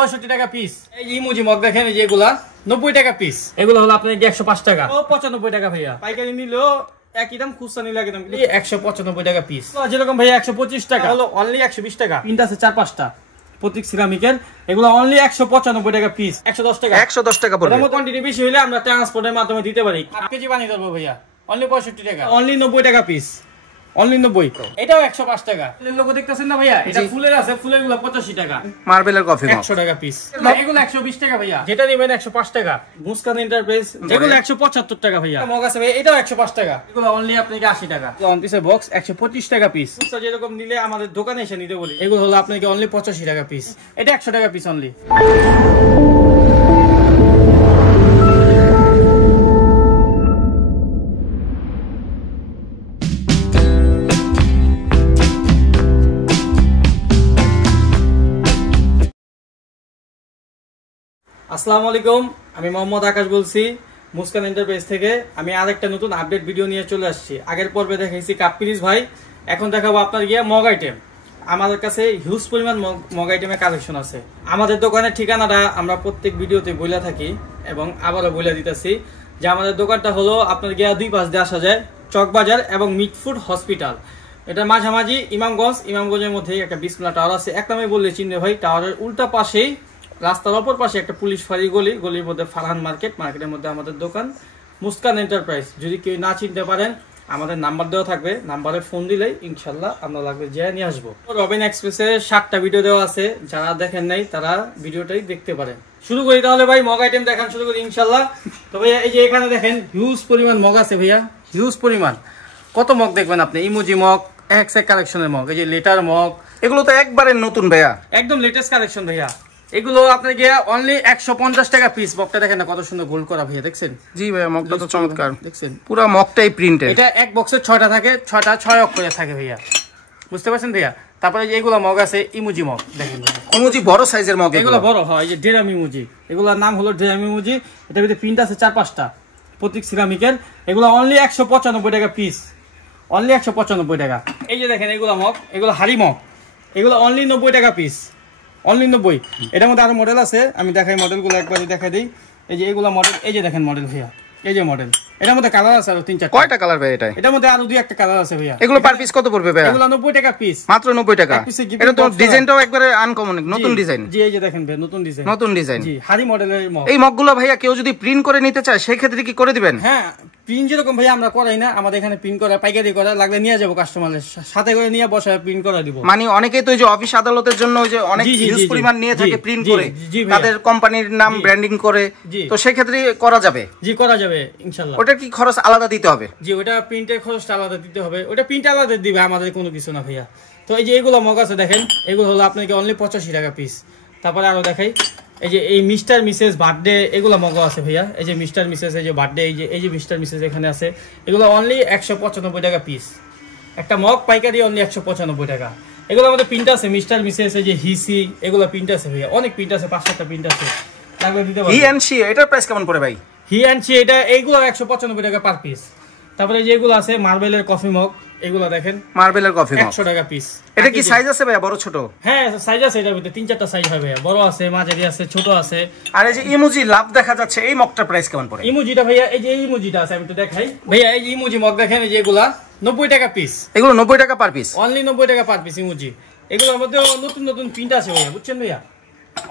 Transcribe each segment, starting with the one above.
65 টাকা পিস। এই যে ইমোজি মগ দেখেন, এই যে এগুলা 90 টাকা পিস। এগুলো হলো আপনার 105 টাকা। ও 95 টাকা ভাইয়া। পাইকারি নিলেও একই দাম, খুচরা নিলে একই দাম। 195 টাকা পিস। যেরকম ভাইয়া 125 টাকা হলো অনলি 120 টাকা। প্রিন্ট আছে 4-5টা প্রতীক সিরামিকের, এগুলো অনলি 195 টাকা পিস। 110 টাকা, 110 টাকা পড়বে। এর মধ্যে কোয়ান্টিটি বেশি হলে আমরা ট্রান্সপোর্টের মাধ্যমে দিতে পারি। 1 কেজি বানিয়ে দেবো ভাইয়া, অনলি 65 টাকা, অনলি 90 টাকা পিস, অনলি 90। এটাও 105 টাকা। লোগো দেখতেছেন না ভাইয়া, এটা ফুলের আছে, ফুলের গুলো 85 টাকা। মার্বেলের কফি মগ 100 টাকা পিস। এগুলো 120 টাকা ভাইয়া, যেটা নেবেন 105 টাকা। মুস্কান এন্টারপ্রাইজ এগুলো 175 টাকা ভাইয়া। মগ আছে ভাই, এটাও 105 টাকা। এগুলো অনলি আপনাকে 80 টাকা। ওয়ান পিসের বক্স 125 টাকা পিস। খুচরা যেরকম নিলে আমাদের দোকানে এসে নিতে বলি। এগুলো হলো আপনাকে অনলি 85 টাকা পিস। এটা 100 টাকা পিস অনলি। আসসালামু আলাইকুম, আমি মোহাম্মদ আকাশ বলছি মুস্কান এন্টারপ্রাইজ থেকে। আমি আরেকটা নতুন আপডেট ভিডিও নিয়ে চলে আসছি। আগের পর্বে দেখাইছি কাপ পিরিজ ভাই, এখন দেখাবো আপনার গিয়া মগ আইটেম। আমাদের কাছে হিউজ পরিমাণ মগ আইটেমের কালেকশন আছে। আমাদের দোকানের ঠিকানাটা আমরা প্রত্যেক ভিডিওতে বলে থাকি এবং আবারও বলে দিতেছি যে আমাদের দোকানটা হলো আপনার গিয়া 2 পাশ দিয়ে আসা যায়, চকবাজার এবং মিটফুড হসপিটাল। এটা মাঝামাঝি ইমামগঞ্জের মধ্যে একটা বিসমিল্লাহ টাওয়ার আছে। এক নামে বললে চিনবে ভাই। টাওয়ারের উল্টা পাশেই রাস্তার অপর পাশে একটা পুলিশ ফাঁড়ি গলি, গলির মধ্যে ফারহান মার্কেট, মার্কেটের মধ্যে আমাদের দোকান মুস্কান এন্টারপ্রাইজ। যদি কেউ না চিনতে পারেন, আমাদের নাম্বার দেওয়া থাকবে, নাম্বারে ফোন দিলেই ইনশাল্লাহ আমরা লাগবে যে নিয়ে আসবো। রবিন এক্সপ্রেসে 7টা ভিডিও দেওয়া আছে, যারা দেখেন নাই তারা ভিডিওটাই দেখতে পারেন। শুরু করি তাহলে ভাই, মগ আইটেম দেখান শুরু করি ইনশাল্লাহ। তো ভাইয়া এই যে এখানে দেখেন হিউজ পরিমাণ মগ আছে ভাইয়া, হিউজ পরিমাণ। কত মগ দেখবেন আপনি, ইমোজি মগ, এক্স কালেকশনের মগ, এই যে লেটার মগ, এগুলো তো একবারে নতুন ভাইয়া, একদম লেটেস্ট কালেকশন ভাইয়া। এগুলো আপনার গিয়া অনলি 150 টাকা পিস। মগটা দেখেন না কত সুন্দর গোল করা ভাইয়া, দেখছেন? জি ভাইয়া, মগটা তো চমৎকার, দেখছেন? পুরো মগটাই প্রিন্টেড। এটা এক বক্সে 6টা থাকে, 6টা 6 অক্ষরে থাকে ভাইয়া, বুঝতে পারছেন ভাইয়া? তারপরে এগুলো মগ আছে ইমোজি মগ, দেখেন ইমোজি বড় সাইজের মগ, এগুলো বড় হয়, এই যে ড্রাম ইমোজি, এগুলোর নাম হলো ড্রাম ইমোজি। এটার ভিতরে প্রিন্ট আছে 4-5টা প্রতীক সিরামিকের। এগুলো অনলি 195 টাকা পিস, অনলি 195 টাকা। এই যে দেখেন এগুলো মগ, এগুলো হাড়ি মগ, এগুলো অনলি 90 টাকা পিস, অনলি 90। এটার মধ্যে আরো মডেল আছে, আমি দেখাই মডেলগুলো একবারই দেখাই দিই। এই যে এগুলো মডেল, এই যে দেখেন মডেল ভাইয়া, এই যে মডেল। এটার মধ্যে কালার আছে আরো 3-4টা। কয়টা কালার ভাই এটা? এটার মধ্যে আরো 2-1টা কালার আছে ভাইয়া। এগুলো পার পিস কত পড়বে ভাইয়া? এগুলো 90 টাকা পিস, মাত্র 90 টাকা। এটা তো ডিজাইনটাও একবারে আনকমন, নতুন ডিজাইন। জি এই যে দেখেন ভাই, নতুন ডিজাইন, নতুন ডিজাইন। জি হাড়ি মডেলের মগ। এই মগগুলো ভাইয়া কেউ যদি প্রিন্ট করে নিতে চায় সেই ক্ষেত্রে কি করে দিবেন? হ্যাঁ, প্রিন্ট যেরকম ভাইয়া আমরা করাই না, আমাদের এখানে প্রিন্ট করা, পাইকারি করা, লাগলে নিয়ে যাবো কাস্টমারের সাথে করে নিয়ে বসায় প্রিন্ট করে দিব। মানে অনেকেই তো ওই যে অফিস আদালতের জন্য ওই যে অনেক হিউজ পরিমাণ নিয়ে থাকে প্রিন্ট করে, তাদের কোম্পানির নাম ব্র্যান্ডিং করে, তো সেই ক্ষেত্রে করা যাবে? জি করা যাবে ইনশাআল্লাহ। ওটা কি খরচ আলাদা দিতে হবে? জি ওটা প্রিন্টের খরচটা আলাদা দিতে হবে, ওটা প্রিন্ট আলাদা দিবে, আমাদের কোনো কিছু না ভাইয়া। তো এই যে এগুলো মগ আছে দেখেন, এগুলো হলো আপনাকে অনলি 85 টাকা পিস। তারপরে আরো দেখাই, এই যে এই মিস্টার মিসেস বার্থডে, এগুলো মগ আছে ভাইয়া। এই যে মিস্টার মিসেস, এই যে বার্থডে, এই যে মিস্টার মিসেস এখানে আছে, এগুলো অনলি 195 টাকা পিস। একটা মগ পাইকারি অনলি 195 টাকা। এগুলো আমাদের প্রিন্ট আছে মিস্টার মিসেস, এই যে হিসি, এগুলো প্রিন্ট আছে ভাইয়া, অনেক প্রিন্ট আছে, 5-7টা প্রিন্ট আছে, লাগলে দিতে পারবেন। হি এন্ড শি এটার প্রাইস কেমন পড়ে ভাই? হি এন্ড শি এটা এইগুলো 195 টাকা পার পিস। তারপরে যেগুলো আছে মার্বেলের কফি মগ, এগুলো দেখেন মার্বেলের কফি মগ 100 টাকা পিস। এটা কি সাইজ আছে ভাইয়া, বড় ছোট? হ্যাঁ সাইজ আছে, এটার ভিতরে 3-4টা সাইজ হবে ভাইয়া, বড় আছে, মাঝারি আছে, ছোট আছে। আর এই যে ইমোজি লাভ দেখা যাচ্ছে, এই মগটার প্রাইস কেমন পড়ে? ইমোজিটা ভাইয়া, এই যে এই ইমোজিটা আছে, আমি একটু দেখাই ভাইয়া। এই যে ইমোজি মগ দেখেন, এই যে এগুলা 90 টাকা পিস, এগুলো 90 টাকা পার পিস, অনলি 90 টাকা পার পিস ইমোজি। এগুলোর মধ্যে নতুন নতুন প্রিন্ট আছে ভাইয়া, বুঝছেন ভাইয়া,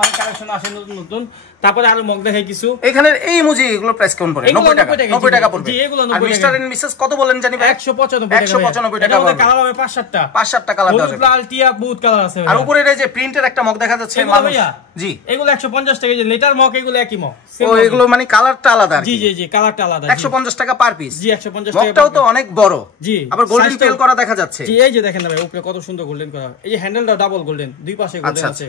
অনেক কালেকশন আসে নতুন নতুন। তারপরে আরো মগ দেখাই কিছু। এখানে এই ইমোজি এগুলো প্রাইস কেমন পড়ে? 90 টাকা, 90 টাকা পড়বে। জি এগুলো 90 টাকা। আর মিস্টার এন্ড মিসেস কত বলেন জানি ভাই? 195 টাকা। এটার কালার হবে 5-7টা, 5-7টা কালার দেওয়া যাবে। লাল টিয়া বহুত কালার আছে। আর উপরে এই যে প্রিন্টের একটা মগ দেখা যাচ্ছে মানুষ, জি এগুলো 150 টাকা। যে লেটার মগ এগুলো একই মগ, ও এগুলো মানে কালারটা আলাদা। জি জি জি কালারটা আলাদা। 150 টাকা পার পিস। জি 150 টাকা। মগটাও তো অনেক বড়। জি আবার গোল্ডেন পেল করা দেখা যাচ্ছে। জি এই যে দেখেন না ভাই, উপরে কত সুন্দর গোল্ডেন করা। এই যে হ্যান্ডেলটা ডাবল গোল্ডেন, দুই পাশে গোল্ডেন আছে।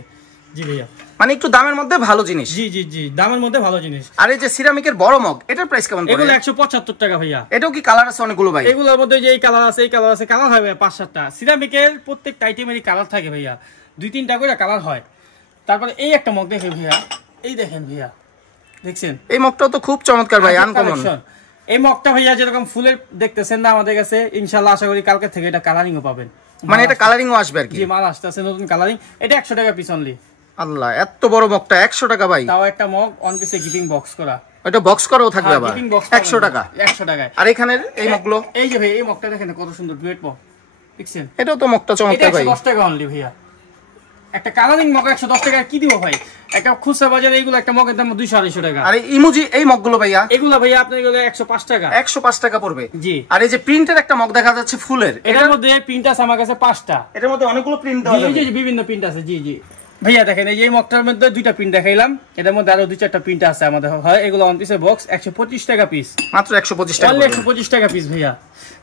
জি ভাইয়া, মানে একটু দামের মধ্যে ভালো জিনিস। জি জি জি দামের মধ্যে ভালো জিনিস। আর এই যে সিরামিকের বড় মগ, এটার প্রাইস কেমন পড়ে? এগুলো 175 টাকা ভাইয়া। এটাও কি কালার আছে অনেকগুলো ভাই? এগুলোর মধ্যে যে এই কালার আছে, এই কালার আছে, কালার হয় ভাইয়া 5-7টা। সিরামিকের প্রত্যেকটা আইটেমেরই কালার থাকে ভাইয়া, 2-3টা করে কালার হয়। তারপরে এই একটা মগ দেখে ভাইয়া, এই দেখেন ভাইয়া, দেখছেন এই মগটাও তো খুব চমৎকার ভাই, আনকমন। এই মগটা ভাইয়া যেরকম ফুলের দেখতেছেন না আমাদের কাছে, ইনশাআল্লাহ আশা করি কালকে থেকে এটা কালারিংও পাবেন। মানে এটা কালারিংও আসবে আর কি। জি মাল আসতেছে নতুন কালারিং। এটা 100 টাকা পিস অনলি, আল্লাহ, এত বড় মগটা 100 টাকা ভাই। তাও একটা মগ অন পিসে গিফটিং বক্স করা। এটা বক্স করাও থাকবে আবার 100 টাকা। 100 টাকায়। আর এখানের এই মগগুলো, এই যে ভাই এই মগটা দেখেন কত সুন্দর ডুয়েট মগ দেখছেন। এটাও তো মগটা চমৎকার ভাই। 110 টাকা অনলি ভাইয়া। একটা কালারিং মগ 110 টাকা কি দিব ভাই? একটা খুচরা বাজারে এইগুলো একটা মগের দাম 200-250 টাকা। আর ইমোজি এই মগগুলো ভাইয়া, এগুলো ভাইয়া আপনার এগুলো 105 টাকা। 105 টাকা পড়বে। জি। আর এই যে প্রিন্টের একটা মগ দেখা যাচ্ছে ফুলের, এটার মধ্যে প্রিন্ট আছে আমার কাছে 5টা। এটার মধ্যে অনেকগুলো প্রিন্ট দেওয়া যাবে। জি বিভিন্ন প্রিন্ট আছে। জি জি ভাইয়া দেখেন এই যে মগটার মধ্যে 2টা প্রিন্ট দেখাইলাম, এটার মধ্যে আরো 2-4টা প্রিন্ট আছে আমাদের হয়। এগুলো অন পিসে বক্স 125 টাকা পিস, মাত্র 125 টাকা। 125 টাকা পিস ভাইয়া।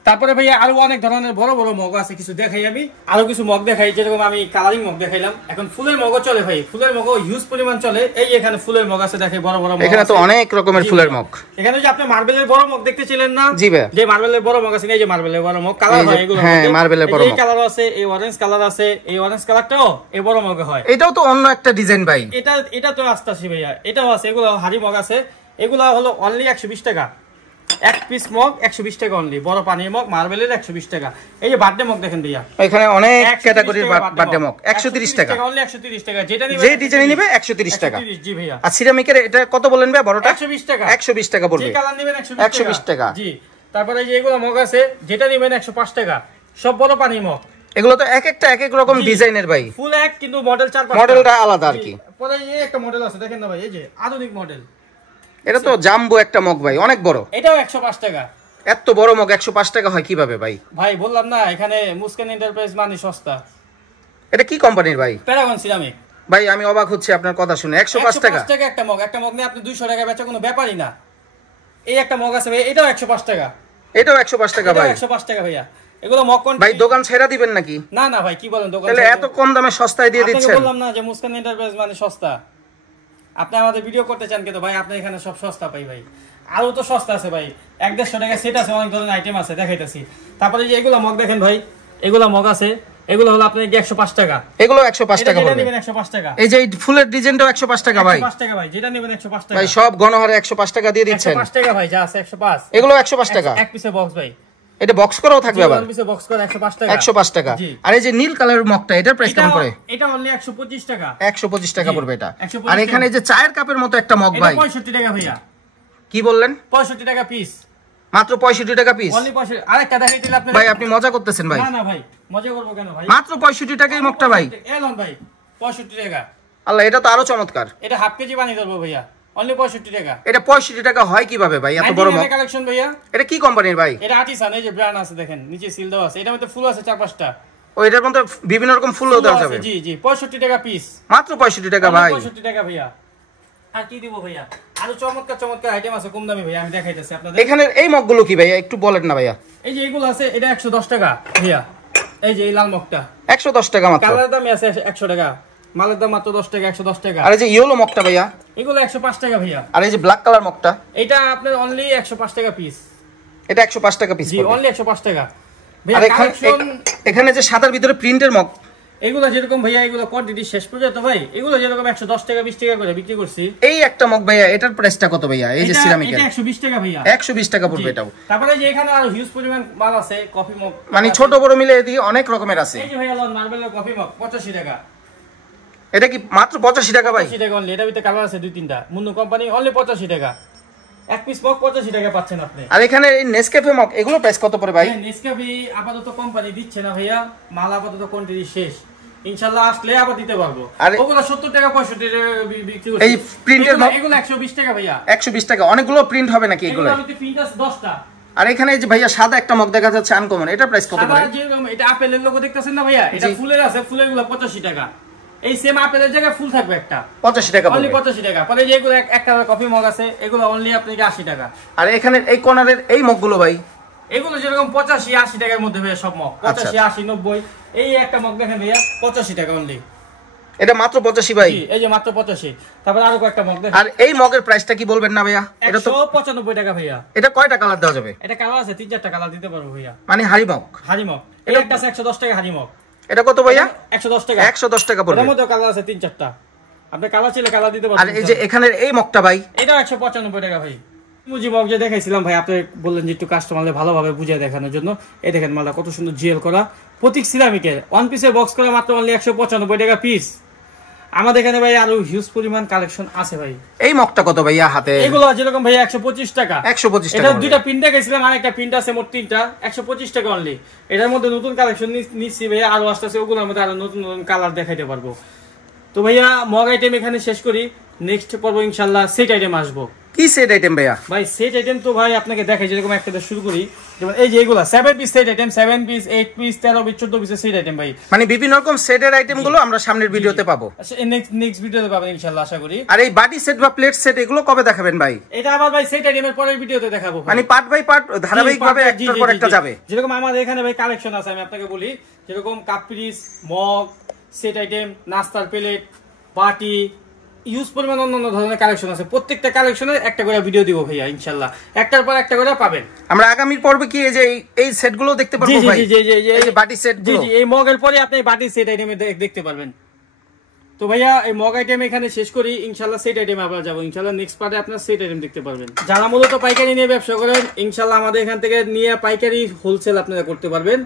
তারপরে ভাইয়া আরো অনেক ধরনের বড় বড় মগ আছে, কিছু দেখাই আমি। আরো কিছু মগ দেখাই, যেরকম আমি কালারিং মগ দেখাইলাম। এখন ফুলের মগও চলে ভাই, ফুলের মগও হিউজ পরিমাণ চলে। এই এখানে ফুলের মগ আছে, দেখে বড় বড় মগ। এখানে তো অনেক রকমের ফুলের মগ। এখানে যে আপনি মার্বেলের বড় মগ দেখতেছিলেন না? জি ভাই। যে মার্বেলের বড় মগ আছে, এই যে মার্বেলের বড় মগ কালার হয় এগুলো। হ্যাঁ, মার্বেলের বড় মগ। এই কালার আছে, এই অরেঞ্জ কালার আছে, এই অরেঞ্জ কালারটাও এই বড় মগে হয়। এটাও তো অন্য একটা ডিজাইন ভাই। এটা তো আসতাছি ভাইয়া, এটাও আছে। এগুলো হাড়ি মগ আছে, এগুলো হলো অনলি 120 টাকা। এক পিস মগ 120 টাকা অনলি। বড় পানির মগ মার্বেলের 120 টাকা। এই যে বার্থডে মগ দেখেন ভাইয়া, এখানে অনেক ক্যাটাগরির বার্থডে মগ 130 টাকা অনলি। 130 টাকা যেটা নিবে, যে ডিজাইন নিবে 130 টাকা। জি ভাইয়া। আর সিরামিকের এটা কত বলেন ভাই? বড়টা 120 টাকা। 120 টাকা পড়বে। যে কালার নেবেন 120 টাকা। জি। তারপরে যে এগুলো মগ আছে, যেটা নেবেন 105 টাকা। সব বড় পানির মগ। এগুলো তো এক একটা এক এক রকম ডিজাইনের ভাই। ফুল এক, কিন্তু মডেল 4-5 মডেলটা আলাদা আর কি। পরে এই একটা মডেল আছে দেখেন না ভাই, এই যে আধুনিক মডেল। এটা তো জাম্বো একটা মগ ভাই, অনেক বড়। এটাও 105 টাকা। এত বড় মগ 105 টাকা হয় কিভাবে ভাই? ভাই বললাম না, এখানে মুসকান এন্টারপ্রাইজ মানে সস্তা। এটা কি কোম্পানির ভাই? Paragon ceramic. ভাই আমি অবাক হচ্ছি আপনার কথা শুনে। 105 টাকা একটা মগ। একটা মগ নিয়ে আপনি 200 টাকা বেচা কোনো ব্যাপারই না। এই একটা মগ আছে ভাই, এটাও 105 টাকা। এটাও 105 টাকা ভাই। 105 টাকা ভাইয়া। এগুলো মগ কোন ভাই দোকান ছেড়ে দিবেন নাকি? না না ভাই, কি বলেন দোকান? তাহলে এত কম দামে সস্তায় দিয়ে দিচ্ছেন? আপনাকে বললাম না যে মুসকান এন্টারপ্রাইজ মানে সস্তা। আপনি আমাদের ভিডিও করতে চান কিন্তু ভাই, আপনি এখানে সব সস্তা পাই ভাই। আরো তো সস্তা আছে ভাই, 150 টাকা সেট আছে, অনেক ধরনের আইটেম আছে, দেখাইতেছি। তারপরে যে এগুলো মগ দেখেন ভাই, এগুলো মগ আছে, এগুলো হলো আপনার 105 টাকা। এগুলো 105 টাকা পড়বে। 105 টাকা। এই যে ফুলের ডিজাইনটাও 105 টাকা ভাই। 105 টাকা ভাই, যেটা নেবেন 105 টাকা ভাই। সব গণহারে 105 টাকা দিয়ে দিচ্ছেন। 105 টাকা ভাই, যা আছে 105। এগুলো 105 টাকা এক পিসে বক্স ভাই। এটা বক্স করাও থাকবে আবার? পিসে বক্স করে 105 টাকা। 105 টাকা। আর এই যে নীল কালারের মগটা, এটার প্রাইস কেমন পড়ে? এটা অনলি 125 টাকা। 125 টাকা পড়বে এটা। আর এখানে এই যে চায়ের কাপের মতো একটা মগ ভাই, এটা 65 টাকা ভাইয়া। কি বললেন? 65 টাকা পিস। মাত্র 65 টাকা পিস। অনলি 65। আরেকটা দেখাই দিলে আপনি। ভাই আপনি মজা করতেছেন ভাই। না না ভাই, মজা করব কেন ভাই? মাত্র 65 টাকায় মগটা ভাই। এলন ভাই 65 টাকা। আল্লাহ, এটা তো আরো চমৎকার। এটা হাফ কেজি বানিয়ে দেব ভাইয়া, অনলি 65 টাকা। এটা 65 টাকা হয় কিভাবে ভাই এত বড় মগ? কালেকশন ভাইয়া। এটা কি কোম্পানির ভাই? এটা আর্টিসান, এই যে ব্র্যান্ড আছে দেখেন, নিচে সিল দেওয়া আছে। এটার মধ্যে ফুল আছে 4-5টা। ও এটার মধ্যে বিভিন্ন রকম ফুলও দেওয়া যাবে। জি জি, 65 টাকা পিস। মাত্র 65 টাকা ভাই। 65 টাকা ভাইয়া। আর কি দিব ভাইয়া? আরো চমৎকার চমৎকার আইটেম আছে কম দামি ভাইয়া, আমি দেখাইতেছি আপনাদের। এখানে এই মগগুলো কি ভাইয়া একটু বলেন না ভাইয়া? এই যে এগুলো আছে, এটা 110 টাকা ভাইয়া। এই যে এই লাল মগটা 110 টাকা মাত্র। কালারের দাম আছে 100 টাকা, মালের দাম মাত্র 10 টাকা, 110 টাকা। আর এই যে ইয়েলো মগটা ভাইয়া, এগুলো 105 টাকা ভাইয়া। আর এই যে ব্ল্যাক কালার মগটা, এটা আপনার অনলি 105 টাকা পিস। এটা 105 টাকা পিস। জি, অনলি 105 টাকা আর এখানে যে সাদার ভিতরে প্রিন্টের মগ, এগুলো যেরকম ভাইয়া, এগুলো কোয়ান্টিটি শেষ পর্যন্ত ভাই, এগুলো যেরকম 110 টাকা 20 টাকা করে বিক্রি করছি। এই একটা মগ ভাইয়া, এটার প্রাইসটা কত ভাইয়া? এই যে সিরামিকের, এটা 120 টাকা ভাইয়া। 120 টাকা পড়বে এটাও। তারপরে যে এখানে আর হিউজ পরিমাণ মাল আছে, কফি মগ, মানে ছোট বড় মিলে এদিকে অনেক রকমের আছে। এই যে ভাইয়া লন মার্বেলের কফি মগ 85 টাকা। এটা কি মাত্র 85 টাকা ভাই? 85 টাকা অনলি। এটার ভিতরে কালার আছে 2-3টা, মুন্নু কোম্পানি, অনলি 85 টাকা। এক পিস মগ 85 টাকা পাচ্ছেন আপনি। আর এখানে এই নেসক্যাফে মগ, এগুলো প্রাইস কত পড়ে ভাই? নেসক্যাফে আপাতত কোম্পানি দিচ্ছে না ভাইয়া, মাল আপাতত কোয়ান্টিটি শেষ। ইনশাআল্লাহ আসলে আবার দিতে পারবো। ওগুলো 70 টাকা 65 টাকা বিক্রি করছি। এই প্রিন্টের মগ এগুলো 120 টাকা ভাইয়া। 120 টাকা। অনেকগুলো প্রিন্ট হবে নাকি এগুলো? এগুলোতে প্রিন্ট আছে 10টা। আর এখানে যে ভাইয়া সাদা একটা মগ দেখা যাচ্ছে আনকমন, এটা প্রাইস কত পড়ে? এটা আপেলের লোগো দেখতেছেন না ভাইয়া, এটা ফুলের আছে, ফুলের গুলো 85 টাকা। এই সেম আপেলের জায়গায় ফুল থাকবে একটা, 85 টাকা অনলি 85 টাকা। পরে যে এগুলো এক কালার কফি মগ আছে, এগুলো অনলি আপনাকে 80 টাকা। আর এখানে এই কর্নারের এই মগগুলো ভাই, এগুলো যেরকম 85-80 টাকার মধ্যে ভাইয়া সব মগ, 85-80-90। এই একটা মগ দেখেন ভাইয়া 85 টাকা অনলি। এটা মাত্র 85 ভাই। এই যে মাত্র 85। তারপর আরো কয়েকটা মগ দেখেন। আর এই মগের প্রাইসটা কি বলবেন না ভাইয়া? এটা তো 195 টাকা ভাইয়া। এটা কয়টা কালার দেওয়া যাবে? এটা কালার আছে 3-4টা কালার দিতে পারবো ভাইয়া। মানে হাড়ি মগ, হাড়ি মগ। এই একটা আছে 110 টাকা হাড়ি মগ। এটা কত ভাইয়া? 110 টাকা। 110 টাকা পড়বে। এর মধ্যে কালার আছে 3-4টা, আপনি কালার চাইলে কালার দিতে পারবেন। আর এই যে এখানের এই মগটা ভাই, এটা 195 টাকা ভাই। মুজি মগ যে দেখাইছিলাম ভাই, আপনি বললেন যে একটু কাস্টমারদের ভালোভাবে বুঝিয়ে দেখানোর জন্য। এই দেখেন মালটা কত সুন্দর জিএল করা, প্রতীক সিরামিকের, ওয়ান পিসের বক্স করা, মাত্র অনলি 195 টাকা পিস। আমাদের এখানে ভাই আরো হিউজ পরিমাণ কালেকশন আছে ভাই। এই মগটা কত ভাইয়া হাতে? এগুলো যেরকম ভাই 125 টাকা। 125 টাকা। এটা দুইটা প্রিন্ট দেখাইছিলাম, আর একটা প্রিন্ট আছে, মোট 3টা, 125 টাকা অনলি। এটার মধ্যে নতুন কালেকশন নিচ্ছি ভাই, আরো আসতেছে, ওগুলোর মধ্যে আরো নতুন নতুন কালার দেখাইতে পারবো। তো ভাইয়া মগ আইটেম এখানে শেষ করি, নেক্সট পর্ব ইনশাআল্লাহ সেট আইটেম আসবো। কি সেট আইটেম ভাইয়া? ভাই সেট আইটেম তো ভাই আপনাকে দেখাই, যেরকম একটা শুরু করি, যেমন এই যে এগুলা 7 piece set item, 7 piece, 8 piece, 13 piece, 14 পিসের সেট আইটেম ভাই। মানে বিভিন্ন রকম সেটের আইটেম গুলো আমরা সামনের ভিডিওতে পাবো। আচ্ছা, নেক্সট ভিডিওতে পাবেন ইনশাআল্লাহ, আশা করি। আর এই বাটি সেট বা প্লেট সেট এগুলো কবে দেখাবেন ভাই? এটা আবার ভাই সেট আইটেমের পরের ভিডিওতে দেখাবো। মানে পার্ট বাই পার্ট ধারাবাহিকভাবে একটার পর একটা যাবে। যেরকম আমাদের এখানে ভাই কালেকশন আছে, আমি আপনাকে বলি, যেরকম cup piece, mug, set item, নাস্তার প্লেট, বাটি, ইউজ পরিমাণ অন্যান্য ধরনের কালেকশন আছে। প্রত্যেকটা কালেকশনের একটা করে ভিডিও দিব ভাইয়া ইনশাআল্লাহ, একটার পর একটা করে পাবেন। আমরা আগামী পর্বে কি এই যে এই সেটগুলো দেখতে পারবো ভাই? জি এই যে বাটি সেট, জি এই মগের পরে আপনি বাটি সেট আইটেম দেখতে পারবেন। তো ভাইয়া এই মগ আইটেম এখানে শেষ করি, ইনশাআল্লাহ সেট আইটেম আবার যাবো ইনশাআল্লাহ, নেক্সট পার্টে আপনারা সেট আইটেম দেখতে পারবেন। যারা মূলত পাইকারি নিয়ে ব্যবসা করেন, ইনশাআল্লাহ আমাদের এখান থেকে নিয়ে পাইকারি হোলসেল আপনারা করতে পারবেন।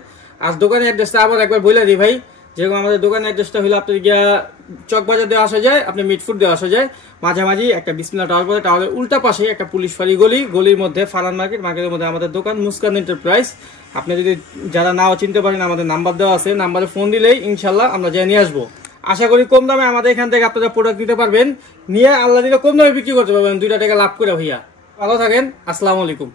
আর দোকানের অ্যাড্রেসটা আবার একবার বলে দিই ভাই, যেরকম আমাদের দোকানের অ্যাড্রেসটা হলো, আপনার গিয়া চকবাজার দেওয়া আসা যায়, আপনি মিটফুট দেওয়া আসা যায়, মাঝামাঝি একটা বিসমিল্লাহ টাওয়ার পরে, টাওয়ারের উল্টা পাশে একটা পুলিশ ফাঁড়ি গলি, গলির মধ্যে ফারান মার্কেট, মার্কেটের মধ্যে আমাদের দোকান মুস্কান এন্টারপ্রাইজ। আপনি যদি যারা নাও চিনতে পারেন, আমাদের নাম্বার দেওয়া আছে, নাম্বারে ফোন দিলেই ইনশাল্লাহ আমরা যাই নিয়ে আসবো। আশা করি কম দামে আমাদের এখান থেকে আপনারা প্রোডাক্ট দিতে পারবেন, নিয়ে আল্লাহ দিলে কম দামে বিক্রি করতে পারবেন, 2 টাকা লাভ করে ভাইয়া। ভালো থাকেন, আসসালামু আলাইকুম।